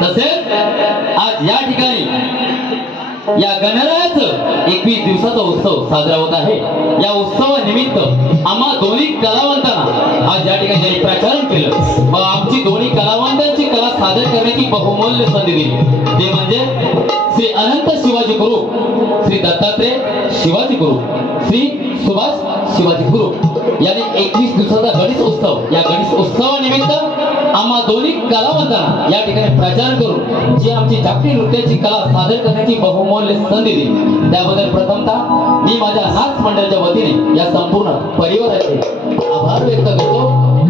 तसेच आज या ठिकाणी या गणरायाचं 21 दिवसाचा उत्सव साजरा होत आहे। या उत्सवानिमित्त आम्हा दोन्ही कलावंतांना आज या ठिकाणी ज्यांनी प्रचारण केलं व आमची दोन्ही कलावंतांची कला सादर करण्याची बहुमूल्य संधी दिली ते म्हणजे श्री अनंत शिवाजी गुरु, श्री दत्तात्रय शिवाजी गुरु, श्री सुभाष शिवाजी गुरु यांनी 21 दिवसाचा गणेश उत्सव, या गणेश उत्सवानिमित्त आम्हा दोन्ही कलावंतांना या ठिकाणी प्रचार करून जी आमची जागतिक नृत्याची कला सादर करण्याची बहुमूल्य संधी दिली त्याबद्दल प्रथमतः मी माझ्या नाच मंडळाच्या वतीने या संपूर्ण परिवाराचे आभार व्यक्त करतो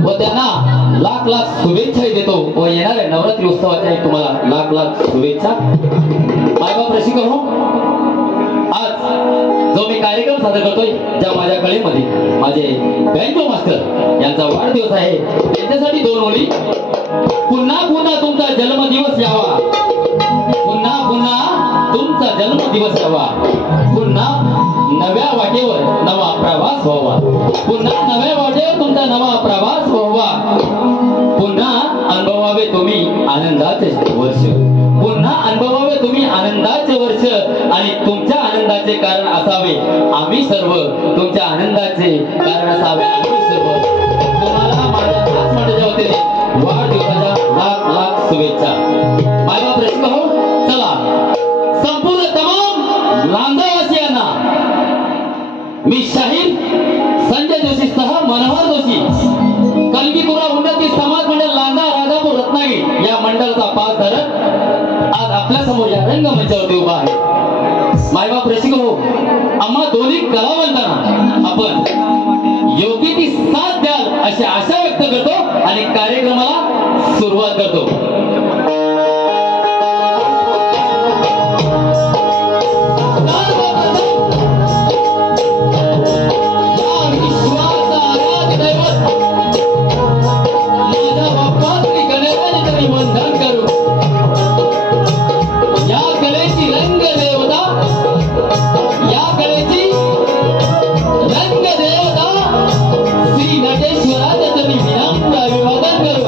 व त्यांना लाख लाख शुभेच्छा देतो व येणाऱ्या नवरात्री उत्सवाच्या तुम्हाला लाख लाख शुभेच्छा। मायबाप रसिक हो, आज जो मी कार्यक्रम सादर करतोय ज्या माझ्या कलेमध्ये माझे बँजो मास्टर यांचा वाढदिवस आहे त्यांच्यासाठी दोन ओळी। पुन्हा पुन्हा तुमचा जन्मदिवस यावा, पुन्हा पुन्हा तुमचा जन्मदिवस यावा, पुन्हा नव्या वाटेवर नवा प्रवास व्हावा, पुन्हा नव्या वाटेवर तुमचा नवा प्रवास व्हावा, पुन्हा अनुभवावे तुम्ही आनंदाचे वर्ष, पुन्हा अनुभवावे तुम्ही आनंदाचे वर्ष आणि तुमच्या आनंदाचे कारण असावे आम्ही सर्व, तुमच्या आनंदाचे कारण असावे आम्ही सर्व। तुम्हाला माझ्या नाच मंडळाच्या वतीने वाढदिवसाच्या लाख लाख शुभेच्छा। मायबाप रसिक हो, चला संपूर्ण तमाम लांजावासियांना मी शाहीर संजय जोशी सह मनोहर जोशी कलगीपुरा उन्नती समाज मंडळ लांजा राजापूर रत्नागिरी या मंडळाचा पास धरत आज आपल्या समोर या रंगमंचावरती उभा आहे। मायबाप रसिक हो, आम्हा दोन्ही कलावंतांना आपण योग्य ती साथ द्याल अशी आशा व्यक्त करतो आणि कार्यक्रमाला सुरुवात करतो। श्री नटेश्वराचं मी विनम्र अभिवादन करू।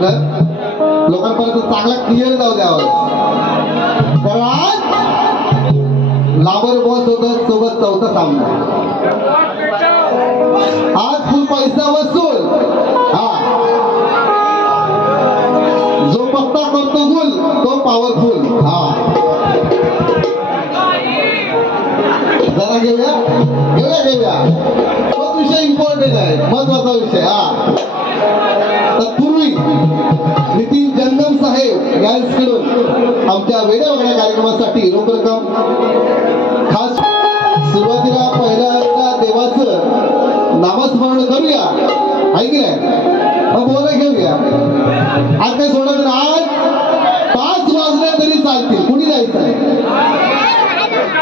म्हटलं लोकांपर्यंत चांगला क्लिअर जाऊ द्यावा. तर आज लाबर बॉस सोबत चौथा सामना. आज फुल पैसा वसूल. हा, जो पत्ता करतो गुल तो पॉवरफुल. हा, जरा घेऊया तोच विषय इम्पॉर्टंट आहे, महत्वाचा विषय. हा, तत्पूर्वी नितीन जंगम साहेब यांच्याकडून आमच्या वेड्या वगळ्या कार्यक्रमासाठी रोख रक्कम खास. सुरुवातीला पहिल्यांदा देवाचं नामस्मरण करूया, ऐक नाही मग बोला घेऊया. आज काय सोडत ना, आज 5 वाजले तरी चालतील. कुणी जायचं आहे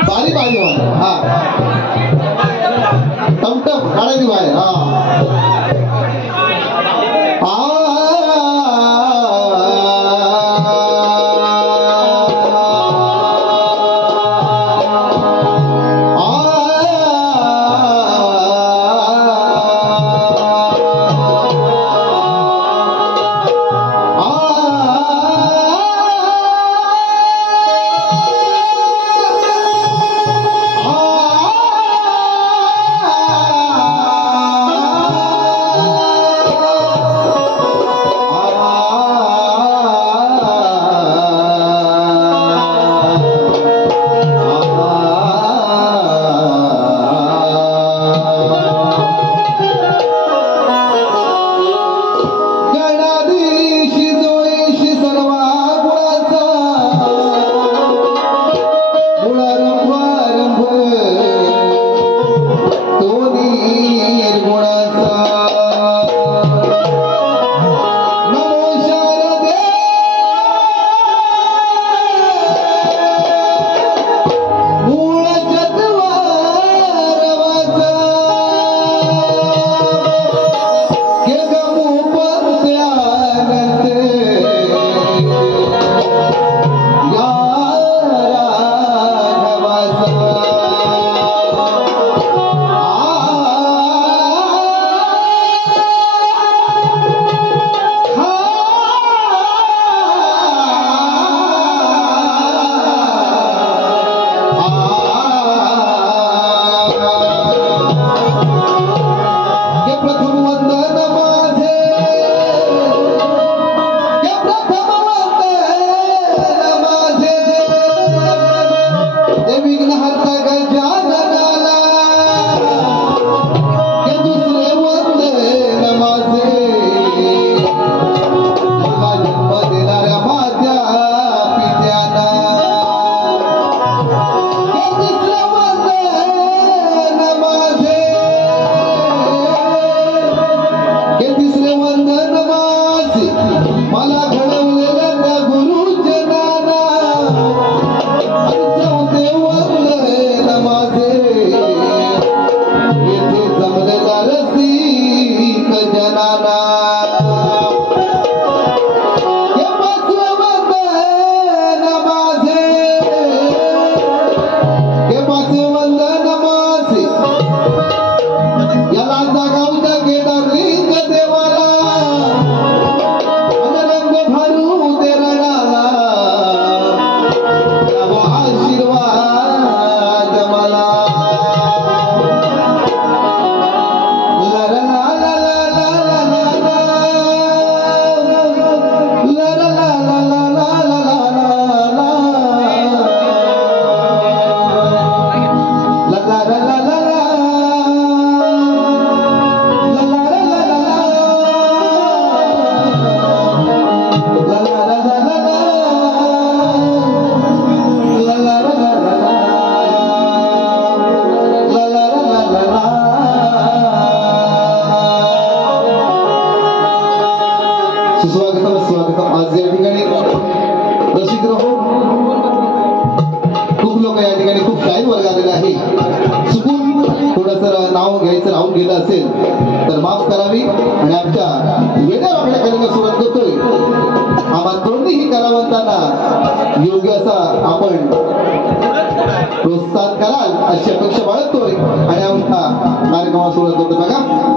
बारी बारी. हा, टमटम काढायची बाहेर. हा,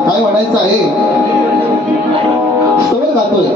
काय म्हणायचं आहे स्तवन गातोय.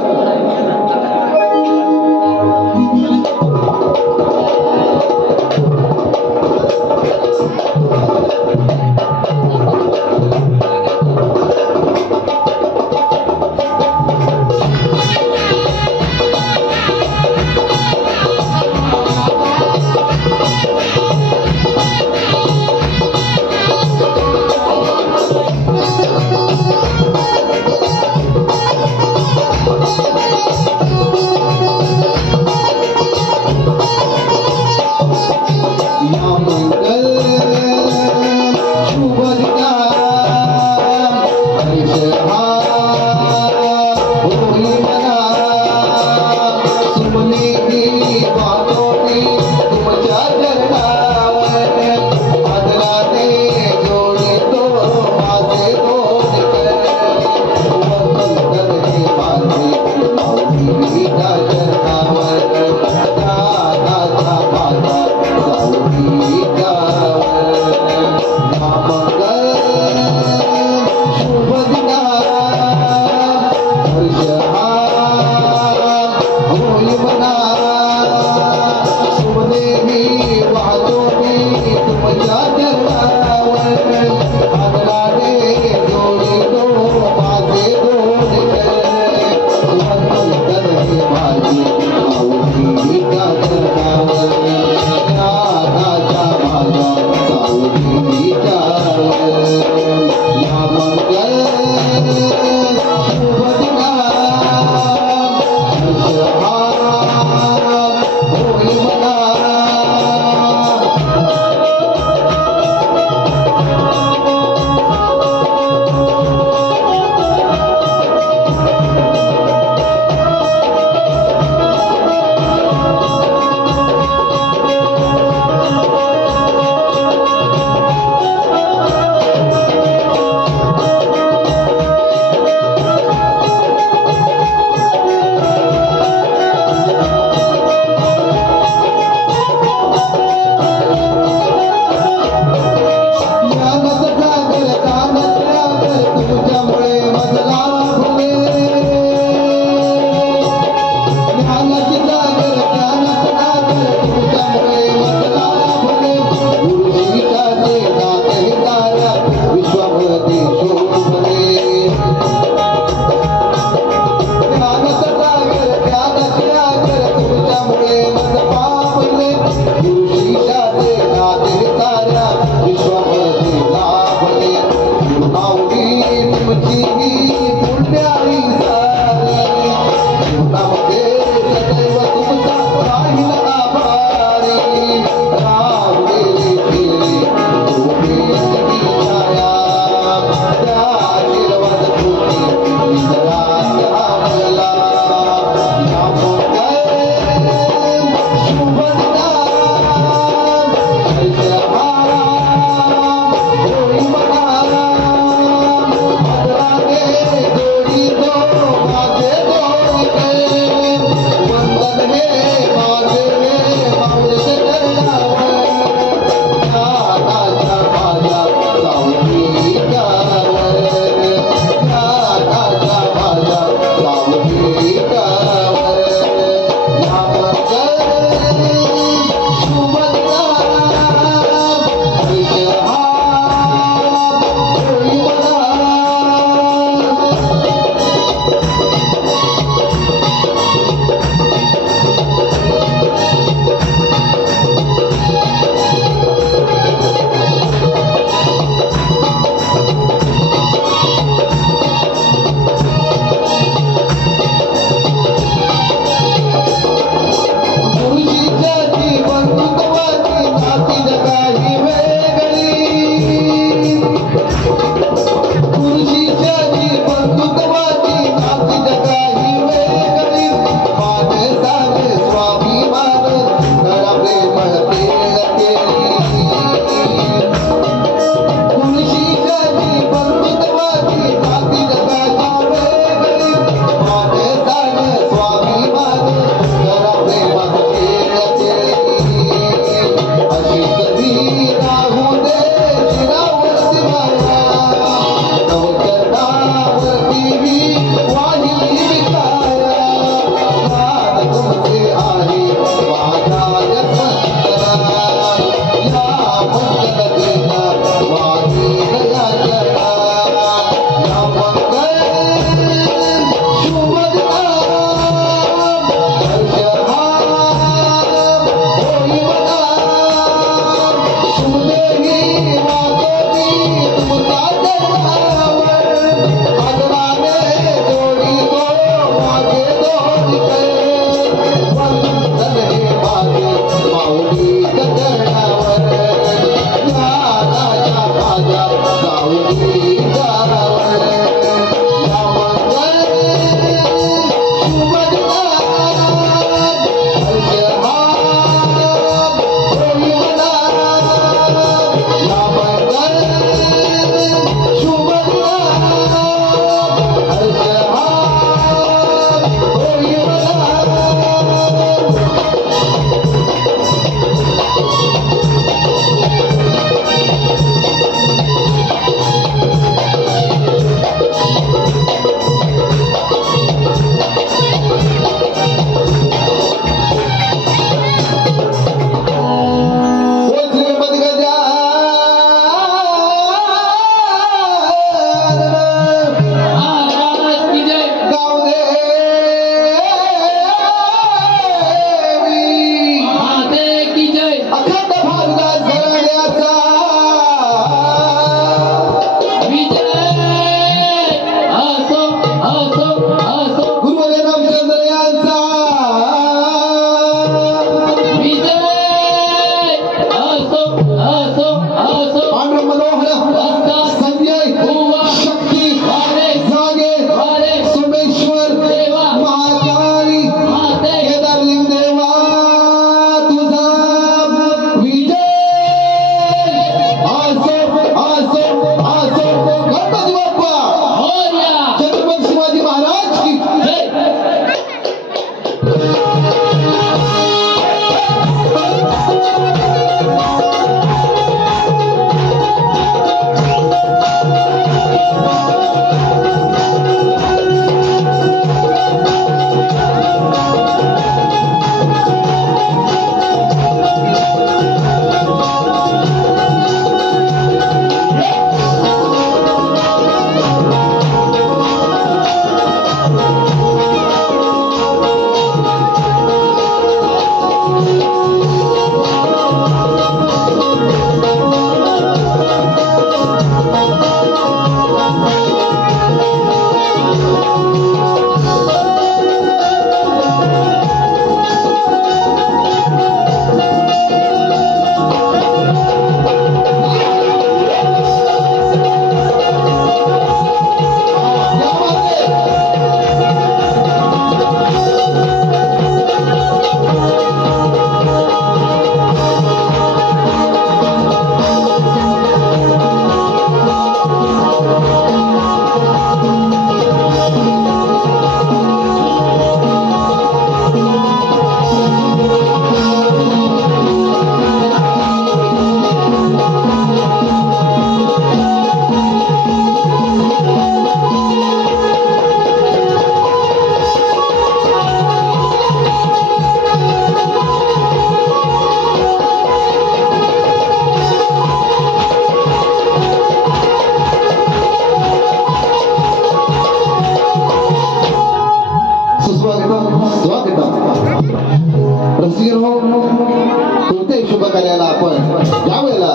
ज्यावेळेला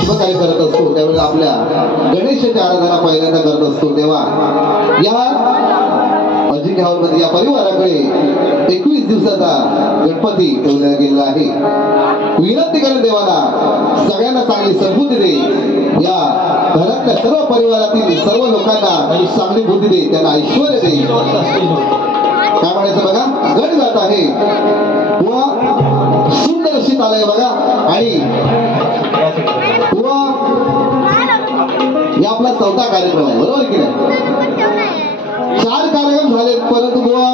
शुभकार्य करत असतो त्यावेळेला आपल्या गणेशाची आराधना पहिल्यांदा करत असतो, तेव्हा या अजिंक्य हॉलमध्ये या परिवाराकडे 21 दिवसाचा गणपती ठेवला गेलेला आहे. विनंती करेन देवाला सगळ्यांना चांगली सद्बुद्धी दे, या घरातल्या सर्व परिवारातील सर्व लोकांना चांगली बुद्धी दे, त्यांना ऐश्वर्य दे. काय म्हणायचं बघा, गण जात आहे व सुंदर अशी ताल आहे बघा. आणि या आपला 4था कार्यक्रम आहे, बरोबर की नाही? 4 कार्यक्रम झाले, परंतु बुवा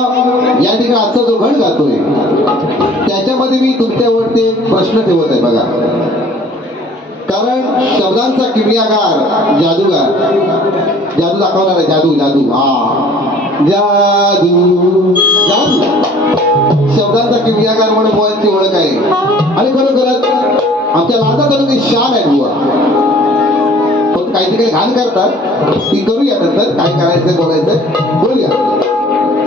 या ठिकाणी आजचा जो गण गातोय त्याच्यामध्ये मी तुमच्यावरती एक प्रश्न ठेवत आहे बघा. कारण शब्दांचा किमयागार जादूगार, जादू दाखवणार आहे, जादू जादू हा जादू जादू शब्दांचा किमयागार म्हणून बुवांची ओळख आहे. आणि खरोखरच आमच्या लाजा तालुक्याची शान आहे बुवा. पण काही ठिकाणी घाण करतात, ती करूया नंतर, काय करायचंय बोलायचंय बोलूया.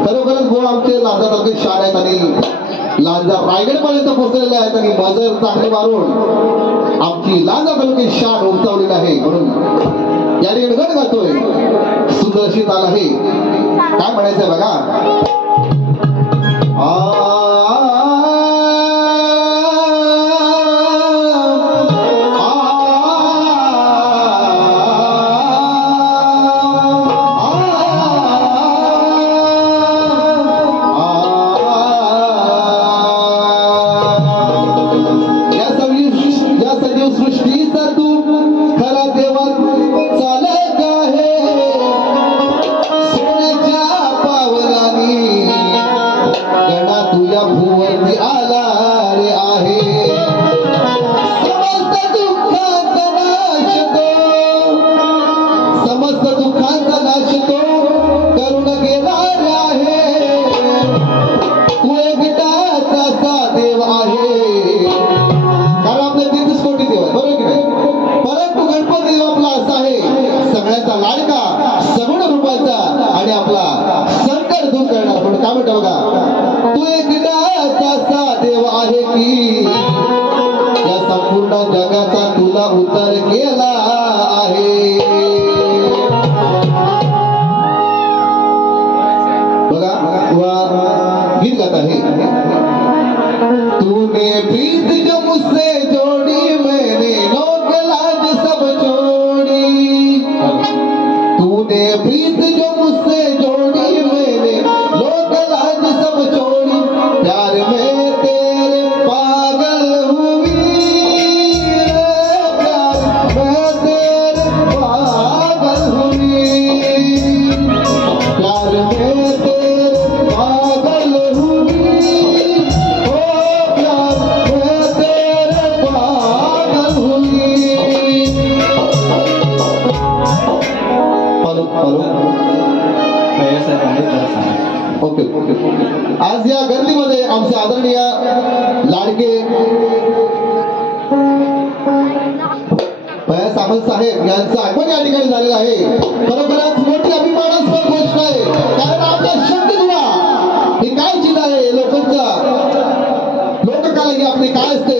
खरोखरच बुवा आमचे लाजा तालुक्याची शान आहेत आणि लांजा रायगड पर्यंत पोहोचलेले आहेत आणि मजर चांगली मारून आमची लांजा तालुक्याची शान उंचावलेली आहे. म्हणून या ठिकाणी गण गातोय, सुंदर अशी ताल आहे. काय म्हणायचंय बघा, आज या गर्दीमध्ये आमचे आदरणीय लाडके भैया सामंत साहेब यांचं आगमन या ठिकाणी झालेलं आहे. खरोखरच मोठी अभिमानास्पद गोष्ट आहे, कारण आपल्या शब्ददुवा ही काय चिन्ह आहे, लोकांचा लोककला ही आपली काय असते.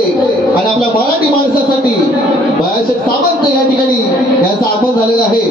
आणि आपल्या मराठी माणसासाठी भैया सामंत या ठिकाणी यांचं आगमन झालेलं आहे.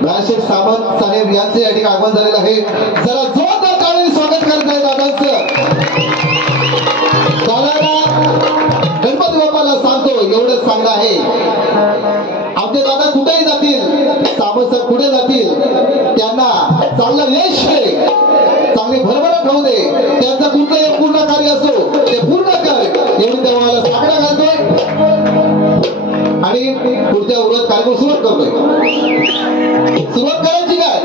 राजशेठ सावंत साहेब यांचे या ठिकाणी आगमन झालेलं आहे. जरा जोरदार टाळ्यांनी स्वागत करत आहे दादांचं. दादांना गणपती बाप्पाला सांगतो एवढंच सांगणं आहे, आमचे दादा कुठेही जातील, सावंत सर कुठे जातील, त्यांना चांगलं यश चांगली भरभराट होऊ दे, त्यांचं कुठलंही पूर्ण कार्य असो ते पूर्ण कर एवढी तेव्हा सांगणं घालतोय आणि पुढच्या उर्वरित कार्यक्रम सुरुवात करतोय. सुरुवात करायची काय?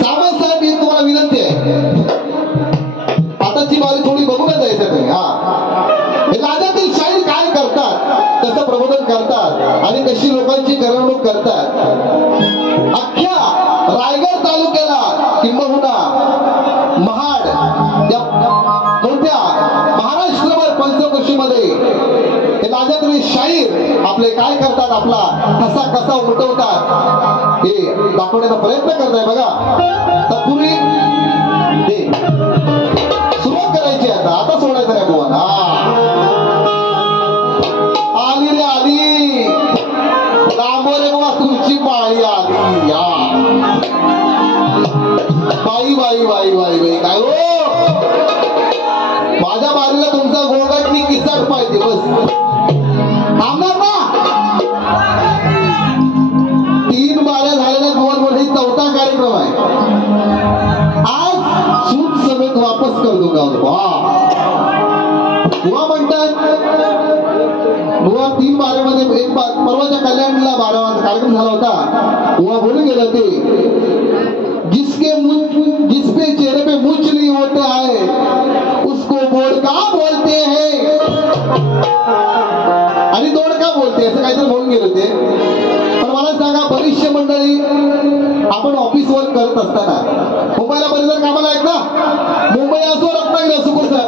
सावंत साहेब ही तुम्हाला विनंती आहे, आताची वारी थोडी बघूनच जायचं नाही. राज्यातील शाहीर काय करतात, कसं प्रबोधन करतात आणि कशी लोकांची करमणूक करतात. अख्ख्या रायगड तालुक्याला किंबहुना महाड या मोठ्या महाराष्ट्रभर पंचक्रोशीमध्ये राज्यातील शाहीर आपले काय करतात, आपला ठसा कसा उमटवतात हे दाखवण्याचा प्रयत्न करताय बघा. तत्पूर्वी सुरुवात करायची आता सोडायचं नाही बुवा. आली रे आली, लांबोरे बुवा तुमची पाळी आली. या बाई बाई बाई बाई बाई काय हो, माझ्या बारीला तुमचा गोंगाट मी किस्साच पाहिजे बस. थांबणार ना, 3 बाऱ्या झालेल्या गोवर हे 4था कार्यक्रम आहे. आज सूट समेत वापस कर दूंगा. बुवा म्हणतात, बुवा 3 बाऱ्यामध्ये एक परवाच्या कल्याणला 12 कार्यक्रम झाला होता. बुवा बोलून गेले होते, जिसपे चेहरे पे मूंछ नहीं होता है उसको बोडका बोलते हैं, आणि दोडका बोलते असं काहीतरी बोलून गेले होते. पण मला सांगा, बरीचशी मंडळी आपण ऑफिस वर्क करत असताना मुंबईला बरेच जण कामाला आहेत ना, मुंबई असो रत्नागिरी असो कुठं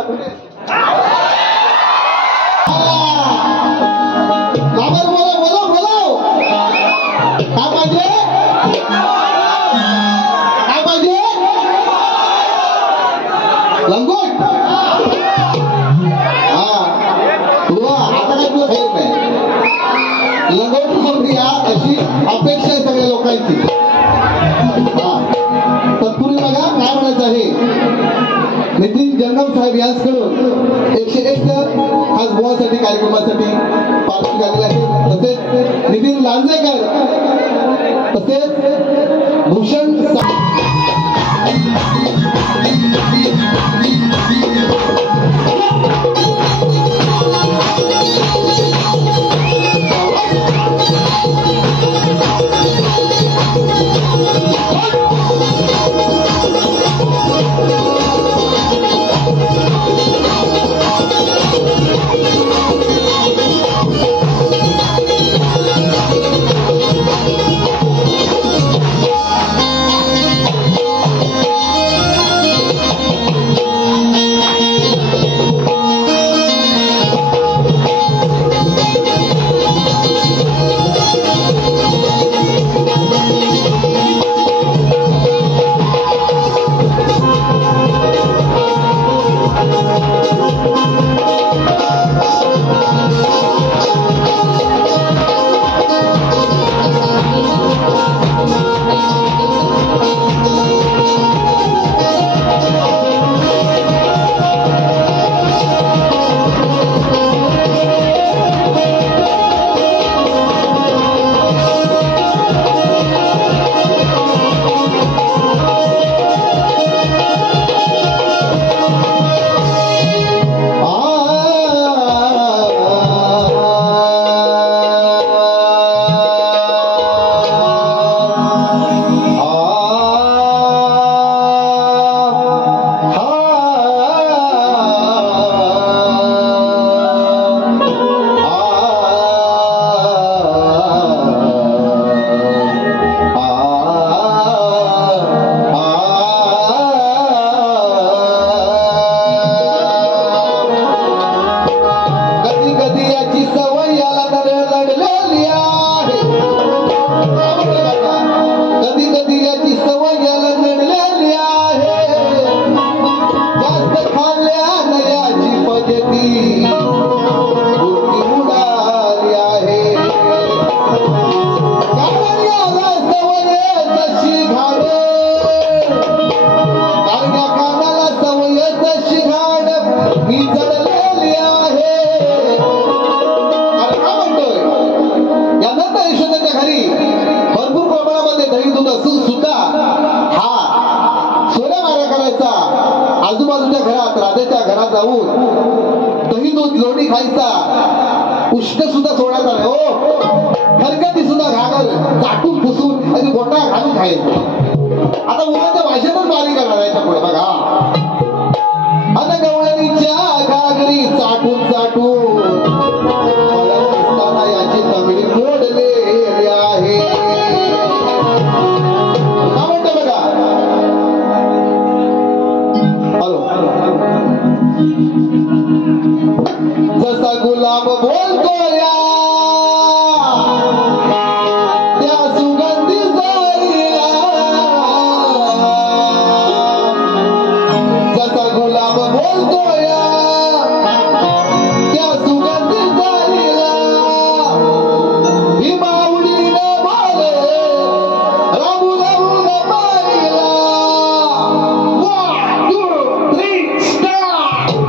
लंगोटी जोडली या अशी अपेक्षा आहे सगळ्या लोकांची. तत्पूर्वी बघा काय म्हणायचं आहे. नितीन जंगम साहेब यांच्याकडून 101 खास बुवासाठी कार्यक्रमासाठी पार्टी झालेली आहे. तसेच नितीन लांजेकर तसेच भूषण आजूबाजूच्या घरात राधेच्या घरात जाऊन दही दूध लोणी खायचा. उष्ण सुद्धा सोडायचा नाही हो. हरकती सुद्धा घागर चाटून पुसून आणि गोटा घालून खायचं. आता मुलांच्या भाषेतच बारी करणार याच्या पुढे बघा. आता गवळणीच्या घागरी चाटून चाटून याची तगडी मोडलेली आहे. का म्हणतो बघा. जसा गुलाब बोलतो या त्या सुगंधी जाईला. जसा गुलाब बोलतो या त्या सुगंधी जाईला. ही माऊलीने बोले राबू राबू बाईला. 1, 2, 3 स्टार्ट.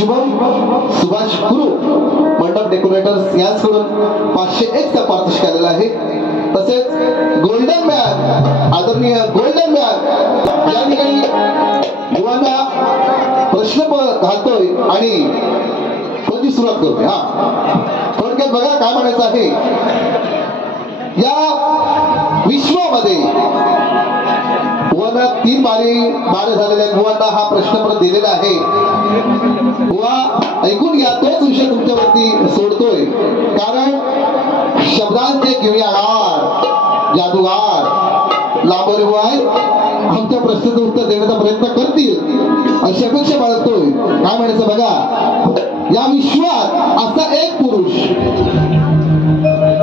शुभम सुभाष गुरु मंडप डेकोरेटर्स यांच्याकडून 501 चा पारितोषिक आलेला आहे. तसेच गोल्डन मॅन आदरणीय गोल्डन मॅन या ठिकाणी युवांना प्रश्न घालतोय आणि कोणती सुरुवात करतोय. हा थोडक्यात बघा काय म्हणायचं आहे. या विश्वामध्ये बुवांना 3 बारे झालेल्या बुवांना हा प्रश्न परत दिलेला आहे. बुवा ऐकून घ्या, तोच विषय तुमच्यावरती सोडतोय. कारण शब्दांचे किमयागार जादूगार लांबरेवाय आमच्या प्रश्नाचं उत्तर देण्याचा प्रयत्न करतील अशी अपेक्षा बाळगतोय. काय म्हणायचं बघा. या विश्वात असा एक पुरुष,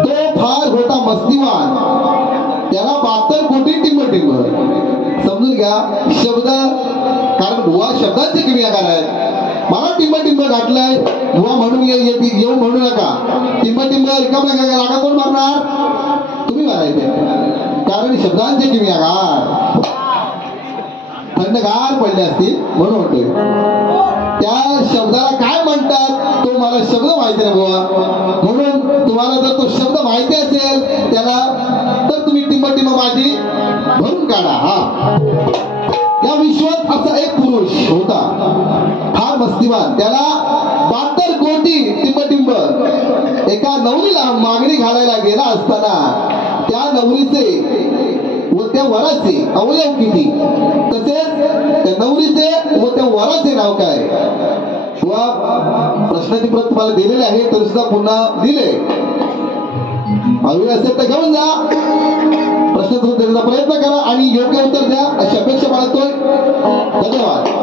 तो फार होता मस्तीवान, त्याला 72 कोटी टिंब समजून घ्या शब्द. कारण बुवा शब्दांचे किमयागार आहेत. मला टिंब गाठलाय बुवा म्हणून येऊ म्हणू नका. टिंब रिकामा रागा कोण मारणार? तुम्ही मारायचे. कारण शब्दांचे किमयागार थंडगार पडले असतील म्हणून म्हणतोय. त्या शब्दाला काय म्हणतात तो मला शब्द माहिती नाही बुवा. म्हणून तुम्हाला जर तो शब्द माहिती असेल त्याला तर तुम्ही टिंब माझी भरून काढा. हा या विश्वात असा एक पुरुष होता फार मस्तीवान, त्याला 72 कोटी टिंब. एका नवरीला मागणी घालायला गेला असताना त्या नवरीचे व त्या वराचे अवयव किती, तसेच त्या नवरीचे व त्या वराचे नाव काय. वा प्रश्नाची प्रत तुम्हाला दिलेली आहे तरी सुद्धा पुन्हा दिले. हवी असेल तर घेऊन जा, प्रश्न उत्तर देण्याचा प्रयत्न करा आणि योग्य उत्तर द्या अशी अपेक्षा बाळगतोय. धन्यवाद.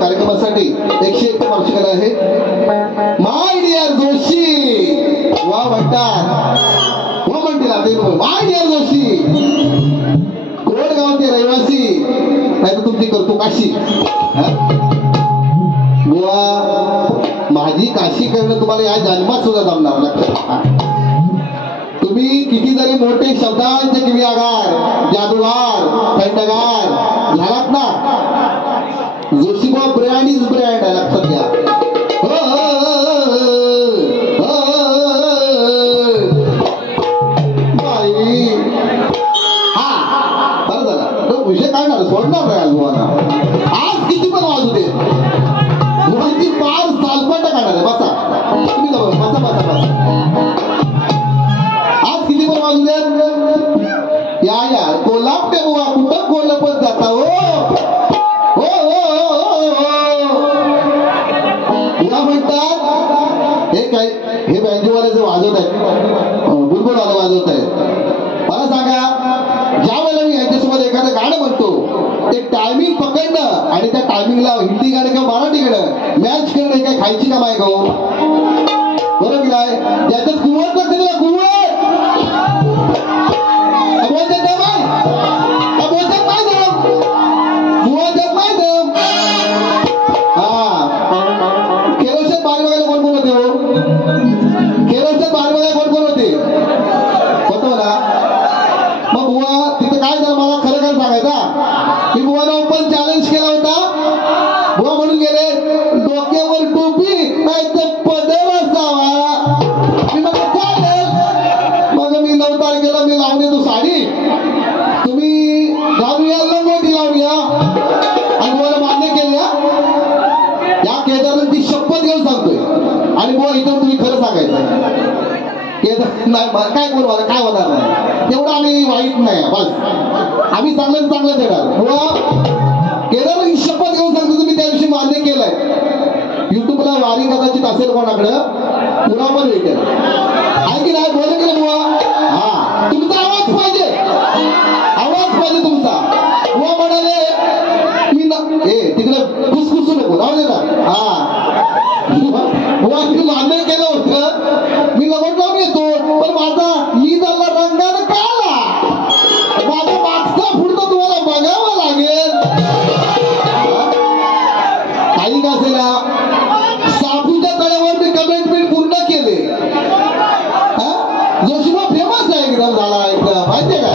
कार्यक्रमासाठी 101 मार्शिकल आहे. माय डिअर जोशी वा म्हणतात व म्हणतील माय डिअर जोशी, कोटगावचे रहिवासी नाही तर तुमची करतो काशी. माझी काशी करणं तुम्हाला या जन्मात सुद्धा जमणार नाही. तुम्ही किती जरी मोठे शब्दांचे किमयागार जादूगार थंडगार झालात ना, जोशीबा ब्रँड इज ब्रँड आहे लक्षात घ्या. हा बरं झालं विषय काढणार सोडणार नाही अनुभवाना. आज किती पण वाजू दे मुलांची पार सालपट काढणार आहे. बसा तुम्ही बसा बसा बसा. आज किती पण वाजू दे या कोल्हापूर बुवा कुठं कोल्हापूर जाता हो. म्हणतात हे काय हे बँजोवाले जे वाजवत आहेत बुलबुलवाले वाजवत आहेत. मला सांगा ज्या वेळेला मी यांच्यासोबत एखादं गाणं म्हणतो ते टायमिंग पकडणं आणि त्या टायमिंगला हिंदी गाणं किंवा मराठी गाणं मॅच करणं हे काय खायची काम आहे का हो? बरोबर की नाही? ज्याच्यात कुवत लागते त्याला कुवत बोलतात नाही दम. हा केरोशन बाहेर बघायला कोण कोण होते हो? केरोशन बाहेर बघायला कोण कोण होते होतो ना. मग बुवा तिथं काय झालं मला खरं खरं सांगायचा. मी बुवाला ओपन चॅलेंज केला होता. बुवा म्हणून गेले डोक्यावर टोपी नाही तर पदर असावा. मी म्हटलं चालेल बुवा इथं तुम्ही खरं सांगायचं नाही काय करू मला काय होणार नाही तेवढं आम्ही वाईट नाही बस आम्ही चांगलं चांगलं देणार बुवा केदार ही शपथ घेऊन सांगतो तुम्ही त्या दिवशी मान्य केलंय युट्यूबला वारी कदाचित असेल कोणाकडं पुन्हा पण भेटेल आहे की नाही बोल केलं बुवा हा तुमचा आवाज पाहिजे तुमचा बुवा म्हणाले मी तिकडे खुसखुसू नको राहू दे ना हा बुवा मी मान्य केलं होतं मी लवट लावून येतो पण मी त्यांना रंगानं का आला माझा मागचा पुढचा तुम्हाला बघावं लागेल काही का असेल साबूच्या तळ्यावर मी कमेंटमेंट पूर्ण केले जोशीबा फेमस आहे एकदम झाला एकदम माहितीये का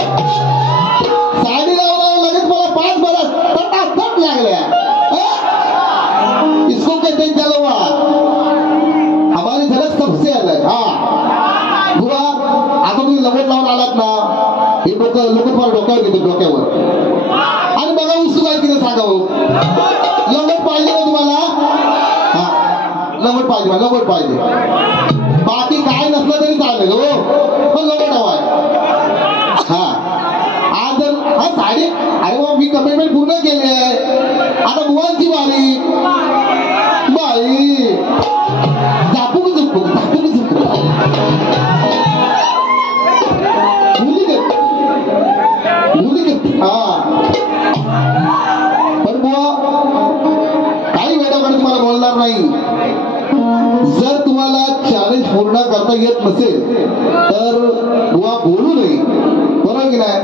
साडी लावला लगेच मला 5 बरस तटातट लागल्या इसको कहते हैं चलो हमारी झलक सबसे अलग हा बुवा आता तुम्ही लवट लावून आलात ना हे लोक फार डोक्यावर घेतो डोक्यावर आणि बघा उत्सुक आहे तिने सांगावं लवट पाहिजे ना तुम्हाला हा लवट पाहिजे बाकी काय नसलं तरी चालेल हो पण लवट हवाय हा आज जर हा साडी अरे बाबा मी कमिटमेंट पूर्ण केली आहे आता बुवांची वारी बाई झापूक हा पण बुवा काही वेळाकडे तुम्हाला बोलणार नाही जर तुम्हाला चॅलेंज पूर्ण करता येत नसेल तर बुवा बोलू नये बरोबर की नाही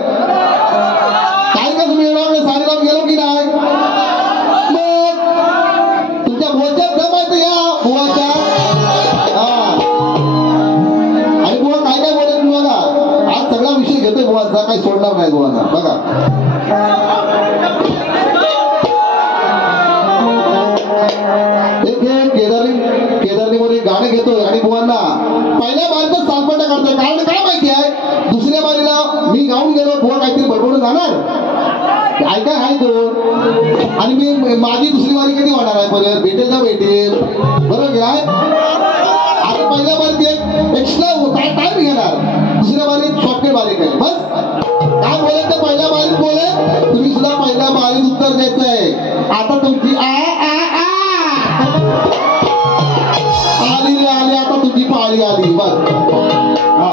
काय का तुम्ही एवढा साडी लावून गेलो की नाही मग तुमच्या बोलच्यात दम आहे या बुवाच्या आणि बुवा काय काय बोलत बघा आज सगळा विषय घेतोय बुवाचा काही सोडणार नाही बुवाचा बघा केदारनीमध्ये गाणं घेतोय आणि बुवांना पहिल्या बारीतच सालपटा करतोय कारण काय माहिती आहे दुसऱ्या बारीला मी गाऊन गेलो बुवा काहीतरी बडबडून जाणार ऐका हाय तो आणि मी माझी दुसरी बारी कधी होणार आहे परत भेटेल ना भेटेल बरोबर काय आता पहिल्या बारीत एक एक्स्ट्रा टाइम घेणार दुसऱ्या बारीत शॉर्टकट बारीक आहे बस काय बोलायचं तर पहिल्या बारीत बोले तुम्ही सुद्धा पहिल्या बारीत उत्तर द्यायचं आहे आता तुमची आली आता तुझी पाळी आली बस हा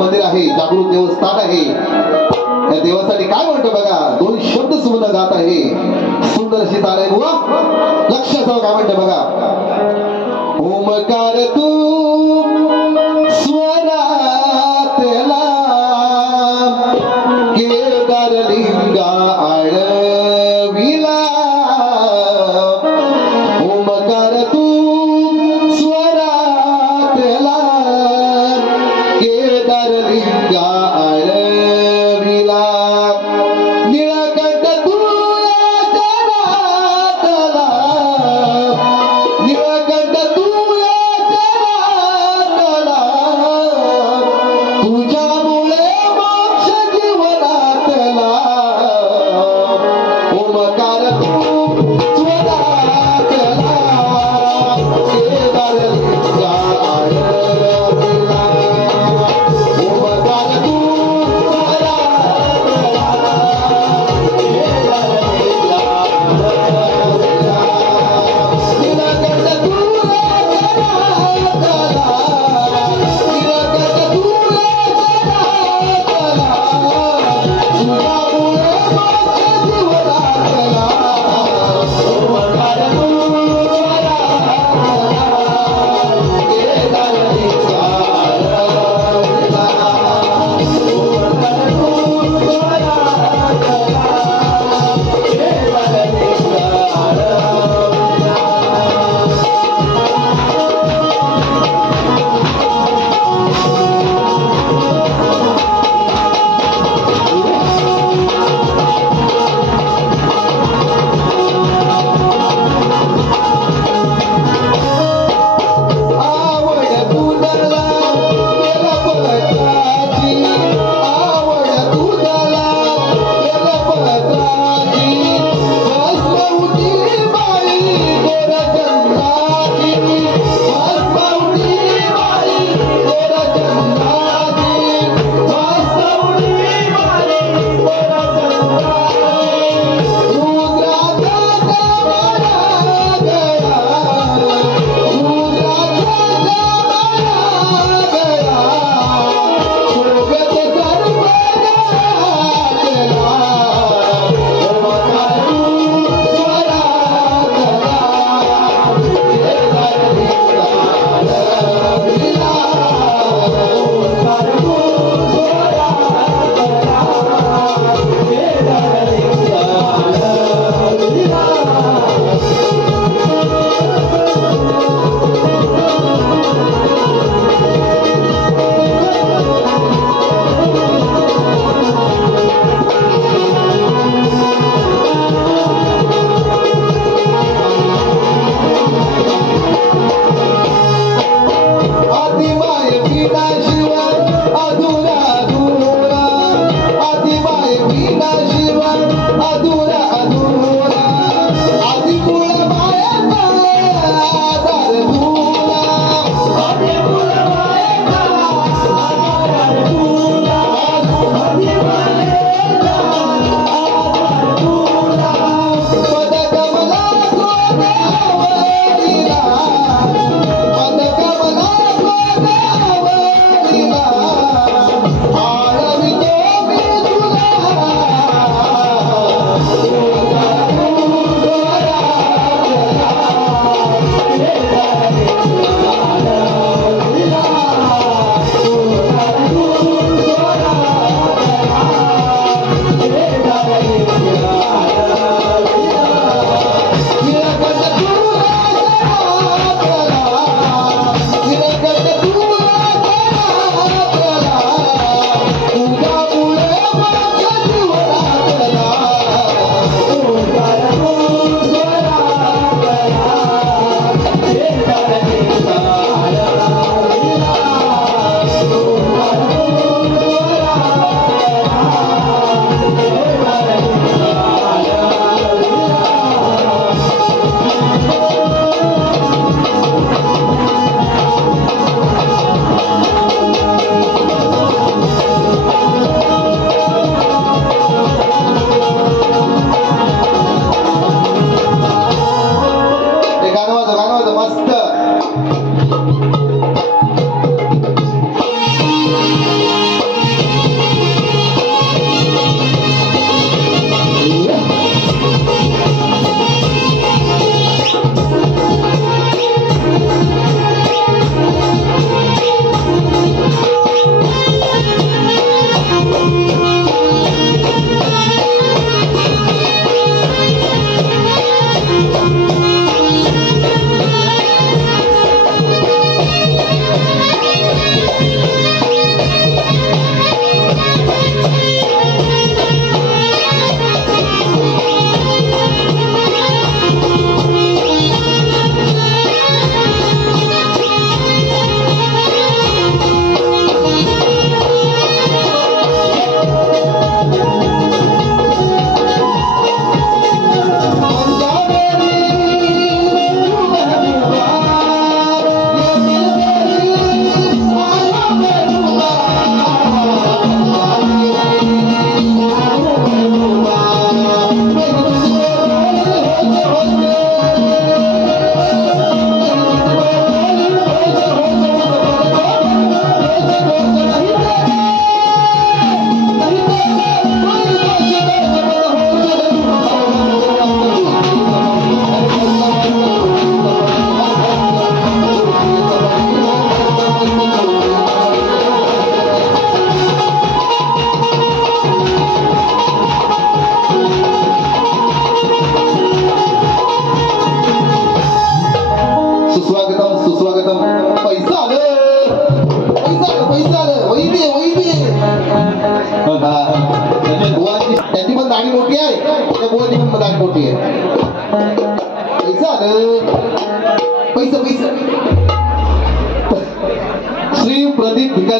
मंदिर आहे जागृत देवस्थान आहे या देवासाठी काय म्हणतो बघा 2 शब्द सुमन गात आहे सुंदर अशी ताल आहे बुवा लक्ष असावं काय म्हणतो बघा ओमकार तू स्वरातला केदार लिंगा आळविला ओमकार तू स्वरातला केदार लिंगा आळविला निळकंठ तुळ्या जनातला निळकंठ तुळ्या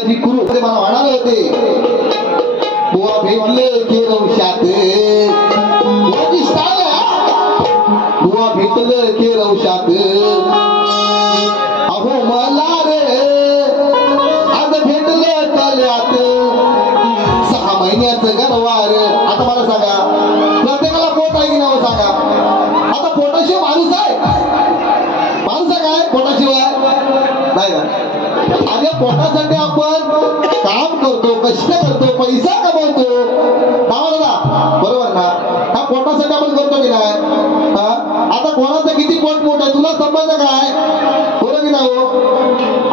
जी कुरू ते मला म्हणाले होते बुवा भेटलं की रवशात माझी स्टाईल बुवा भेटलं की रवशात अहो मला रे आज भेटलं तल्यात 6 महिन्याचं गरवार. आता मला सांगा प्रत्येकाला पोट आहे की नाव सांगा. आता पोटाशिवाय माणूस आहे? माणूस आहे काय पोटाशिवाय? नाही ना. आणि या पोटासाठी आपण काम करतो, कष्ट करतो, पैसा कमवतो बरोबर ना. हा पोटासाठी आपण करतो की नाही? आता कोणाचं किती पोट मोठं आहे तुला समजलं काय? बरोबर की नाही हो?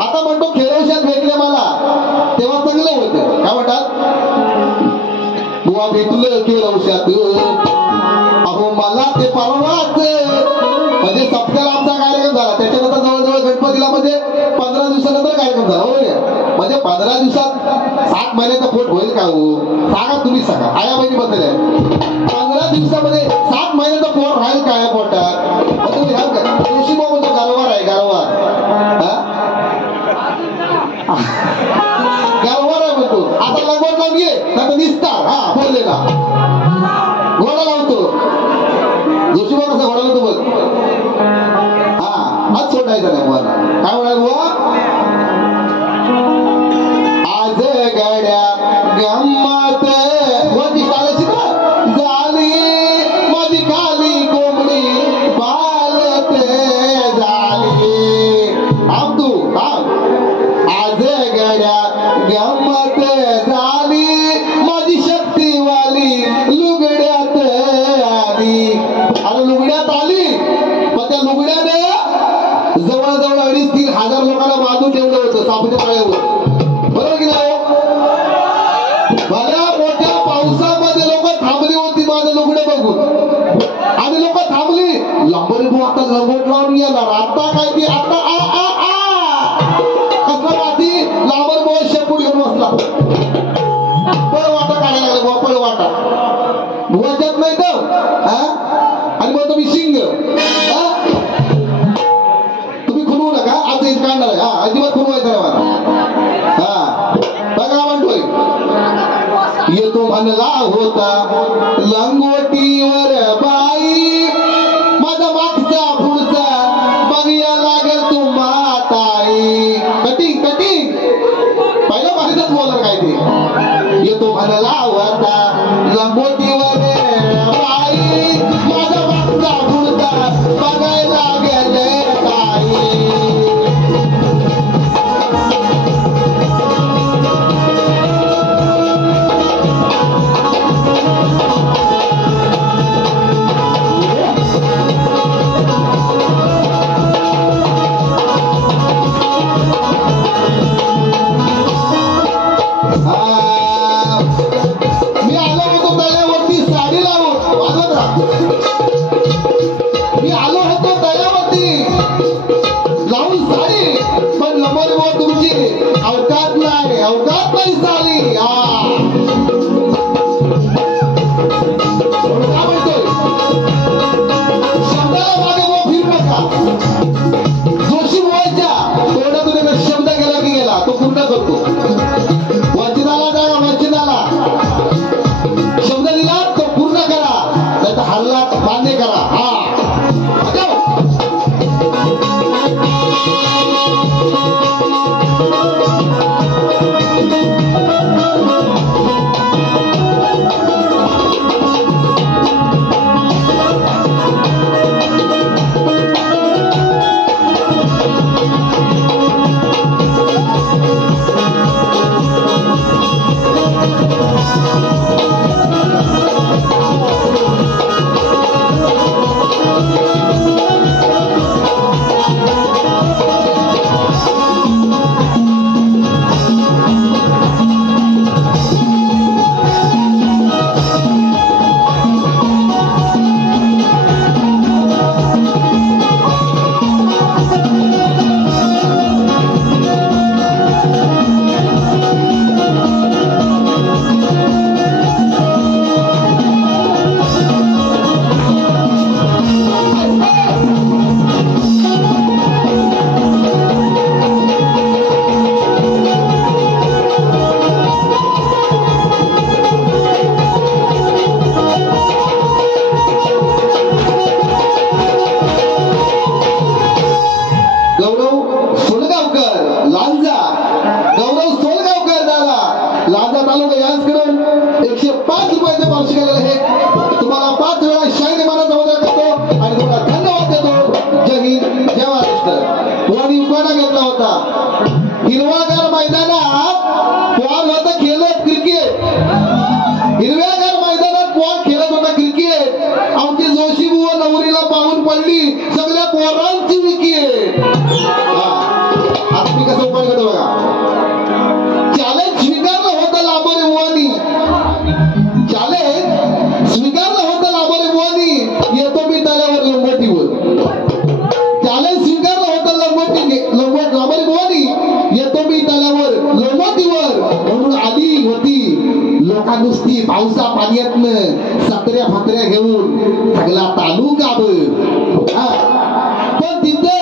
आता म्हणतो खेळवशात भेटले मला तेव्हा चांगलं होतं. काय म्हणतात बुवा भेटलं खेळवशात अहो मला ते परवाच म्हणजे सप्त्याला आमचा कार्यक्रम झाला. त्याच्यानंतर जवळजवळ गणपतीला म्हणजे 15 दिवसानंतर कार्यक्रम झाला. बरोबर म्हणजे 15 दिवसात 7 महिन्याचा पोट होईल का हो? सांगा तुम्ही सांगा. आया बहिणी बसले 15 दिवसामध्ये 7 महिन्याचा पोट राहील काय पोटात? तुम्ही ह्या जोशी बाबूचा गारवार आहे गारवार. गारवार आहे म्हणतो. आता लगवड लावून घे नाही तर निस्तार. हा बोलले ना घोडा लावतो. जोशी बाबा कसा घोडा लावतो बघ. हा आज सोडायचा नाही मला. काय म्हणाल बुवा आज गड्या गंमत माझी चालायची ना झाली माझी खाली कोंबडी पालत झाली. थांब तू थांब. आज गड्या गंमत झाली माझी शक्तीवाली लुगड्यात आली. अरे लुगड्यात आली पण त्या लुगड्याने जवळजवळ 2,500-3,000 लोकांना बांधून ठेवलं होतं सापूच्या पायावर. बरोबर की नाही? भल्या मोठ्या पावसामध्ये लोक थांबली होती माझं लुगडे बघून आणि लोक थांबली. लंबोरी भाऊ आता लंगोट लावून येणार. आता काय ती आता कसला राहती लांबर भाऊ शेपूट घेऊन बसला. पळ वाटा काढायला लागला बुवा. पळ वाटा भुवाच्यात नाही तर आणि मग तुम्ही शिंग तुम्ही खुलवू नका. आता इथं काढणार आहे. हा अजिबात खुलवायचं नाही मला. हा बघा म्हणतोय येतो म्हणला होता लंगोटीवर बाई माझा मागचा पुढचा बघया लागेल तू माताई. कटिंग कटिंग पहिला माहितच बोलणार काय ते. येतो म्हणला होता लंगोटीवर बाई माझा मागचा पुढचा बघायला गेले ताई. मी आलो होतो तळ्यावर डान्स कडून 105 रुपयाचे पार्श्व केलेलं आहे. तुम्हाला 5 वेळा शाही मानाचा वजा करतो आणि तुम्हाला धन्यवाद देतो. जय हिंद, जय महाराष्ट्र. कोणी उखाणा घेतला होता, हिरवागार मैदानात कोण होतं खेळत क्रिकेट. हिरव्यागार मैदानात कोण खेळत होता क्रिकेट. आमची जोशी बुवा नवरीला पाहून पडली सगळ्या पोरांची विकेट. आता मी कसं उपाय करतो बघा. चॅलेंज स्वीकारलं होतं लांबोरे बुवानी. चॅलेंज स्वीकारलं होतं लांबोरे बुवानी. येतो मी तळ्यावर लंगोटीवर. चॅलेंज स्वीकारलं होतं लांबोरे बुवानी. येतो मी तळ्यावर लंगोटीवर. म्हणून आली होती लोका नुसती पावसा पाण्यातनं सत्र्या फात्र्या घेऊन सगळा तालुका पण तिथं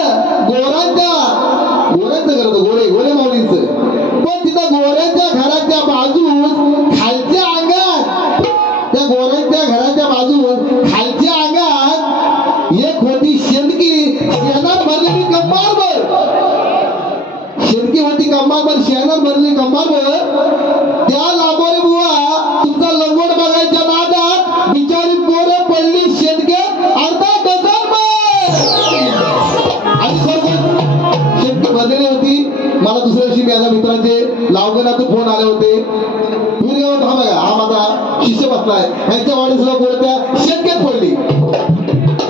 गोऱ्यांचं करतो गोरे माऊलींचं. पण तिथं गोऱ्यांच्या घराच्या बाजूस खालच्या अंगात, त्या गोऱ्यांच्या घराच्या बाजूस खालच्या अंगात एक होती शेणकी. शेणात भरलेली कंबारभर शेणकी होती. कंबारभर शेणात भरलेली कंबारभर. त्या लांबोरे बुवा तुमचा लंगोट बघायच्या नादात बिचारी पोरं पडली शेणक्यात अर्धा डझन आणि शेणकी भरलेली होती. मला दुसऱ्या दिवशी माझ्या मित्राचे लावगणातून फोन आले होते. मी हा बघा हा माझा शिष्य बसलाय, ह्यांच्या वाढीसला पोरं त्या शेणक्यात पडली.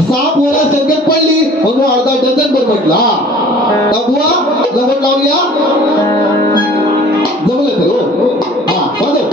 6 पोरं शेणक्यात पडली म्हणून अर्धा डझन भर म्हटलं. हा बुवा लंगोट लावूया जमलं तर. हो हा बरोबर.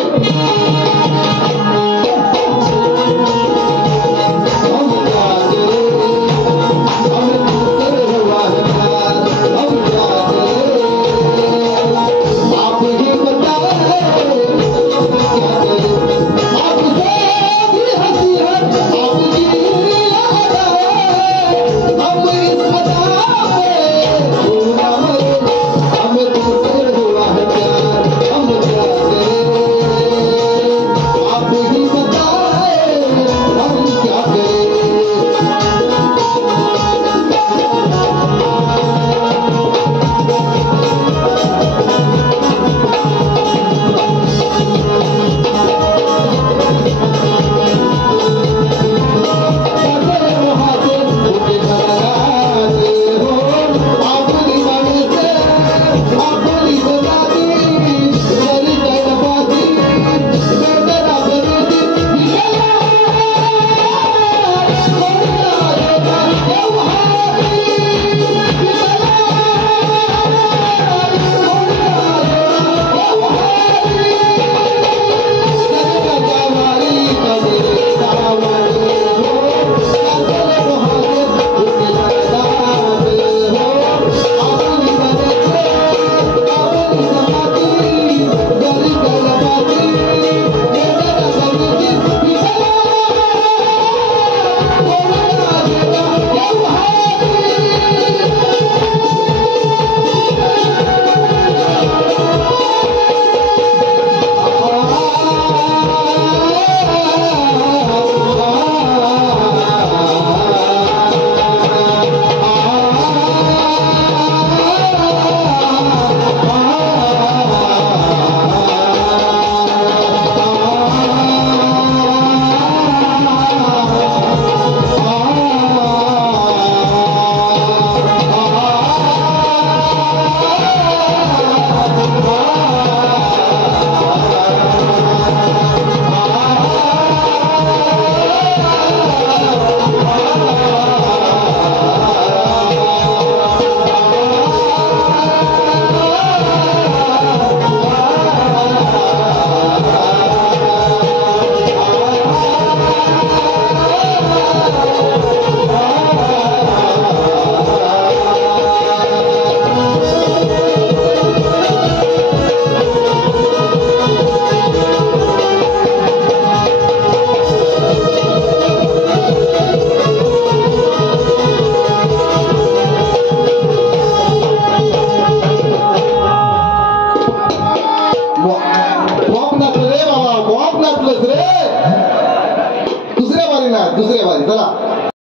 दुसऱ्या बारी चला.